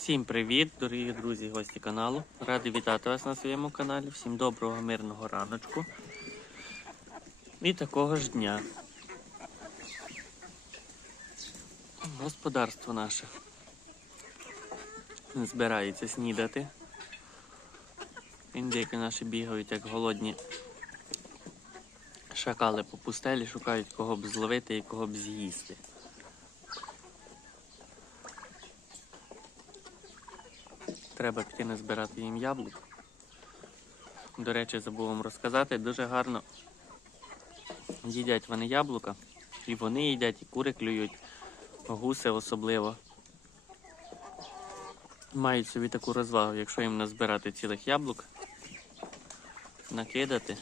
Всім привіт, дорогі друзі і гості каналу. Радий вітати вас на своєму каналі. Всім доброго, мирного раночку. І такого ж дня. Господарство наше збирається снідати. Індики наші бігають, як голодні шакали по пустелі, шукають кого б зловити і кого б з'їсти. Треба піти назбирати їм яблук. До речі, забув вам розказати, дуже гарно їдять вони яблука. І вони їдять, і кури клюють, гуси особливо. Мають собі таку розвагу, якщо їм назбирати цілих яблук, накидати,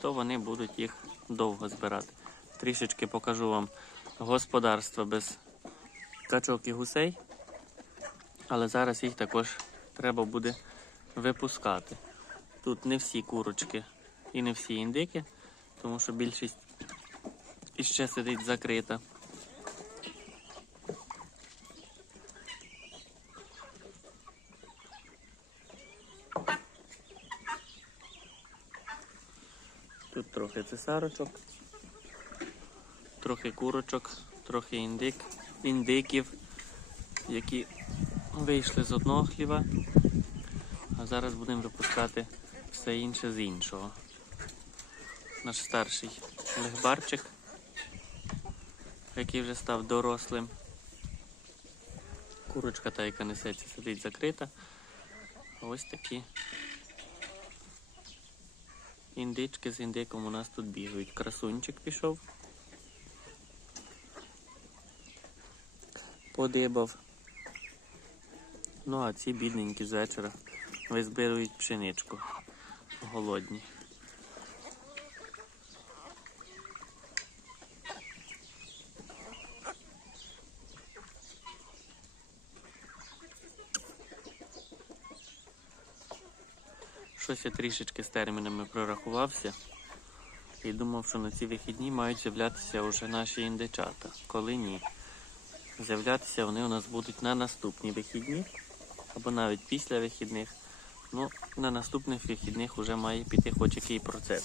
то вони будуть їх довго збирати. Трішечки покажу вам господарство без качок і гусей. Але зараз їх також треба буде випускати. Тут не всі курочки і не всі індики, тому що більшість іще сидить закрита. Тут трохи цесарочок, трохи курочок, трохи індик, індиків, які вийшли з одного хліва, а зараз будемо випускати все інше з іншого. Наш старший легбарчик, який вже став дорослим. Курочка та, яка несеться, сидить закрита. Ось такі індички з індиком у нас тут бігають. Красунчик пішов. Подибав. Ну, а ці бідненькі з вечора визбирують пшеничку. Голодні. Щось я трішечки з термінами прорахувався і думав, що на ці вихідні мають з'являтися вже наші індичата. Коли ні. З'являтися вони у нас будуть на наступні вихідні або навіть після вихідних. Ну, на наступних вихідних вже має піти хоч який процес.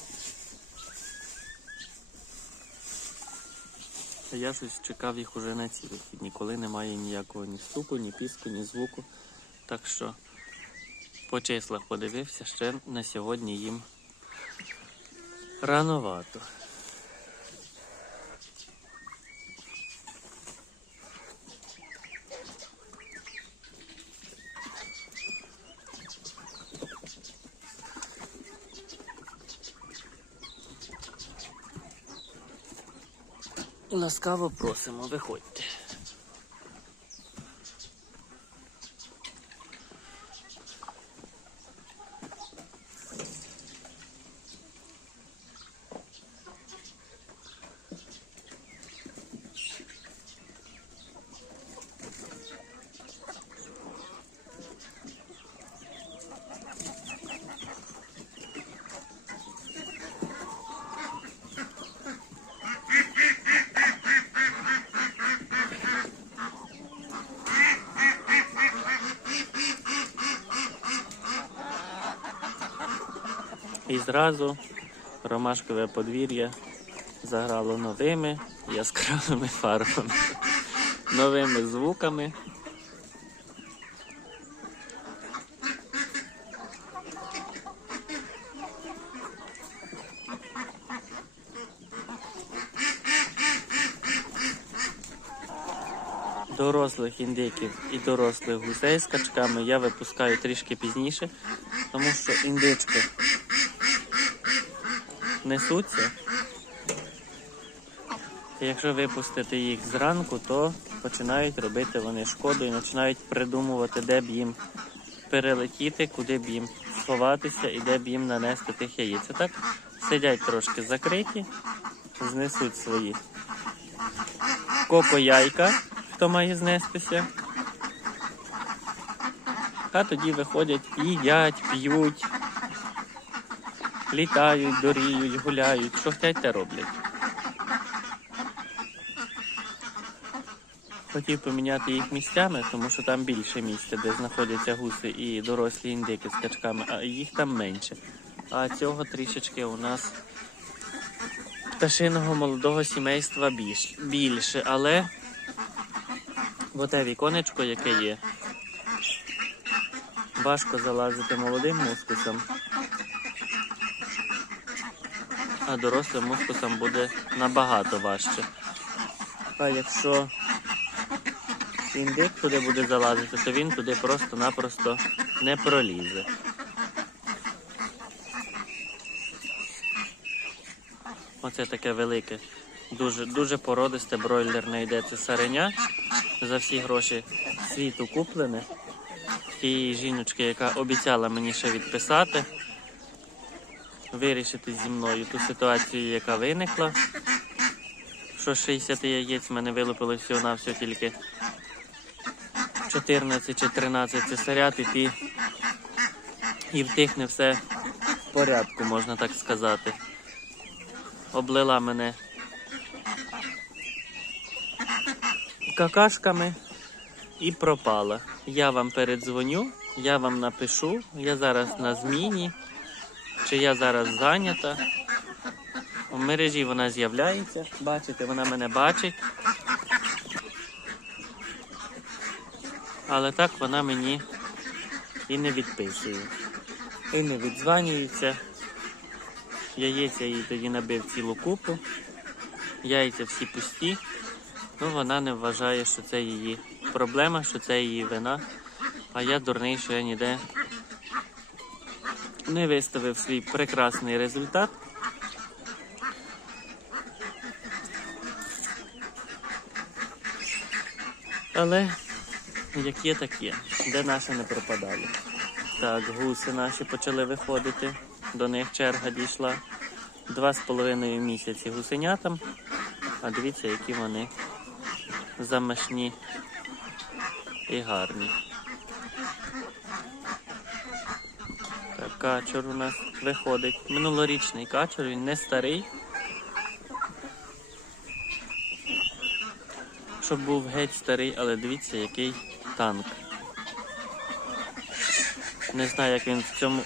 Я щось чекав їх уже на ці вихідні, коли немає ніякого ні стуку, ні піску, ні звуку. Так що по числах подивився, ще на сьогодні їм рановато. Ласкаво просимо, виходьте. І зразу ромашкове подвір'я заграло новими яскравими фарбами, новими звуками. Дорослих індиків і дорослих гусей з качками я випускаю трішки пізніше, тому що індички несуться. І якщо випустити їх зранку, то починають робити вони шкоду і починають придумувати, де б їм перелетіти, куди б їм сховатися і де б їм нанести тих яєць. Так сидять трошки закриті, знесуть свої коко-яйка, хто має знестися. А тоді виходять, їдять, п'ють, літають, доріють, гуляють, що хочуть, те роблять. Хотів поміняти їх місцями, тому що там більше місця, де знаходяться гуси і дорослі індики з качками, а їх там менше. А цього трішечки у нас пташиного молодого сімейства більш, більше, але в те віконечко, яке є, важко залазити молодим мускусом, а дорослим мускусом буде набагато важче. А якщо індик туди буде залазити, то він туди просто-напросто не пролізе. Оце таке велике, дуже, дуже породисте бройлерне йде. Це сареня. За всі гроші світу куплене. Тієї жіночки, яка обіцяла мені ще відписати, вирішити зі мною ту ситуацію, яка виникла. Що з 60 яєць в мене вилупило всього на все тільки 14 чи 13 цесарят і ті. І в все в порядку, можна так сказати. Облила мене какашками і пропала. Я вам передзвоню, я вам напишу, я зараз на зміні, чи я зараз зайнята. В мережі вона з'являється, бачите, вона мене бачить. Але так вона мені і не відписує. І не відзванюється. Яєць я їй тоді набив цілу купу. Яйця всі пусті. Ну, вона не вважає, що це її проблема, що це її вина. А я дурний, що я ніде не виставив свій прекрасний результат. Але як є, так є. Де наші не пропадали. Так, гуси наші почали виходити. До них черга дійшла. Два з половиною місяці гусенятам. А дивіться, які вони замашні і гарні. Качур у нас виходить. Минулорічний качур, він не старий. Щоб був геть старий, але дивіться, який танк. Не знаю, як він в цьому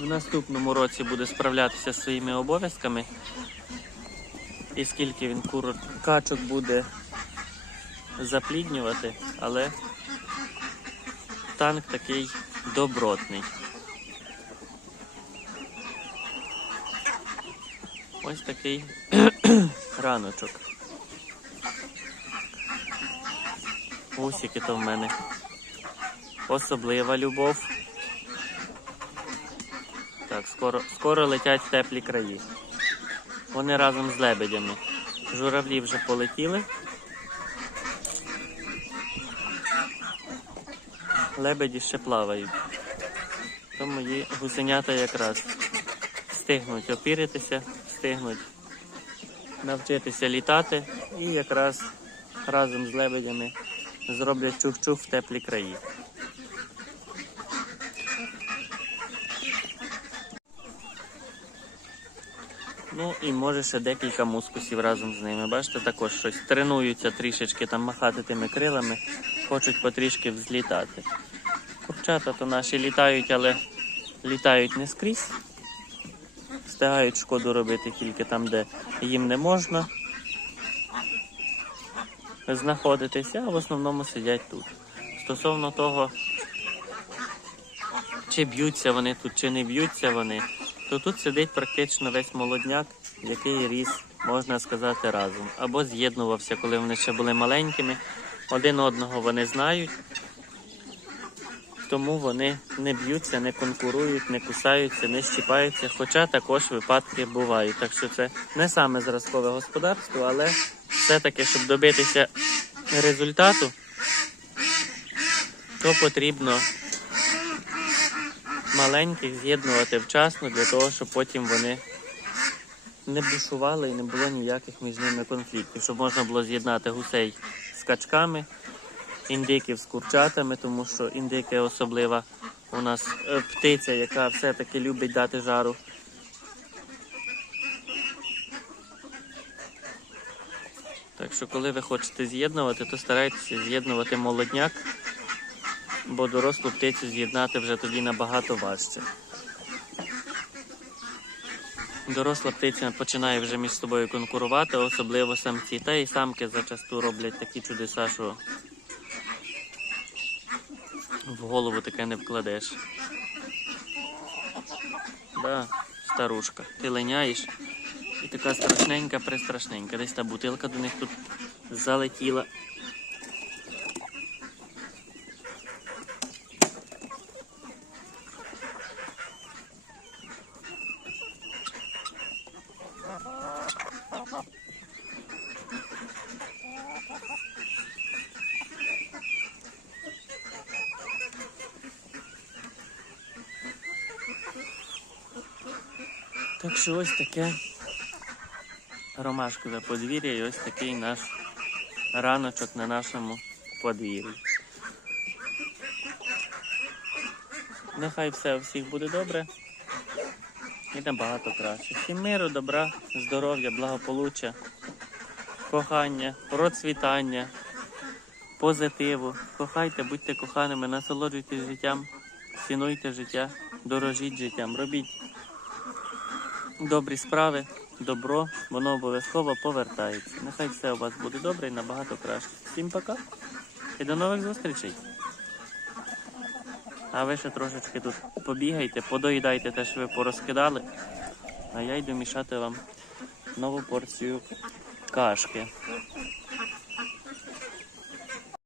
в наступному році буде справлятися зі своїми обов'язками. І скільки він кур... качок буде запліднювати, але танк такий добротний. Ось такий раночок. Усіки то в мене. Особлива любов. Так, скоро, скоро летять теплі краї. Вони разом з лебедями. Журавлі вже полетіли. Лебеді ще плавають. То мої гусенята якраз встигнуть опіритися, встигнуть навчитися літати і якраз разом з лебедями зроблять чух-чух в теплі краї. Ну і може ще декілька мускусів разом з ними. Бачите, також щось тренуються трішечки там махати тими крилами, хочуть потрішки взлітати. Курчата то наші літають, але літають не скрізь. Встигають шкоду робити тільки там, де їм не можна знаходитися, а в основному сидять тут. Стосовно того, чи б'ються вони тут, чи не б'ються вони, то тут сидить практично весь молодняк, який ріс, можна сказати, разом. Або з'єднувався, коли вони ще були маленькими. Один одного вони знають, тому вони не б'ються, не конкурують, не кусаються, не щіпаються. Хоча також випадки бувають. Так що це не саме зразкове господарство, але все-таки, щоб добитися результату, то потрібно маленьких з'єднувати вчасно для того, щоб потім вони не бушували і не було ніяких між ними конфліктів, щоб можна було з'єднати гусей з качками, індиків з курчатами, тому що індики особлива у нас е, птиця, яка все-таки любить дати жару. Так що, коли ви хочете з'єднувати, то старайтеся з'єднувати молодняк, бо дорослу птицю з'єднати вже тоді набагато важче. Доросла птиця починає вже між собою конкурувати, особливо самці. Та і самки зачасту роблять такі чудеса, що в голову таке не вкладеш. Да, старушка. Ти линяєш і така страшненька, пристрашненька. Десь та бутилка до них тут залетіла. Так що ось таке ромашкове подвір'я і ось такий наш раночок на нашому подвір'ї. Нехай все у всіх буде добре і набагато краще. Всім миру, добра, здоров'я, благополуччя, кохання, процвітання, позитиву. Кохайте, будьте коханими, насолоджуйтесь життям, цінуйте життя, дорожіть життям, робіть добрі справи, добро, воно обов'язково повертається. Нехай все у вас буде добре і набагато краще. Всім пока і до нових зустрічей. А ви ще трошечки тут побігайте, подоїдайте те, що ви порозкидали. А я йду мішати вам нову порцію кашки.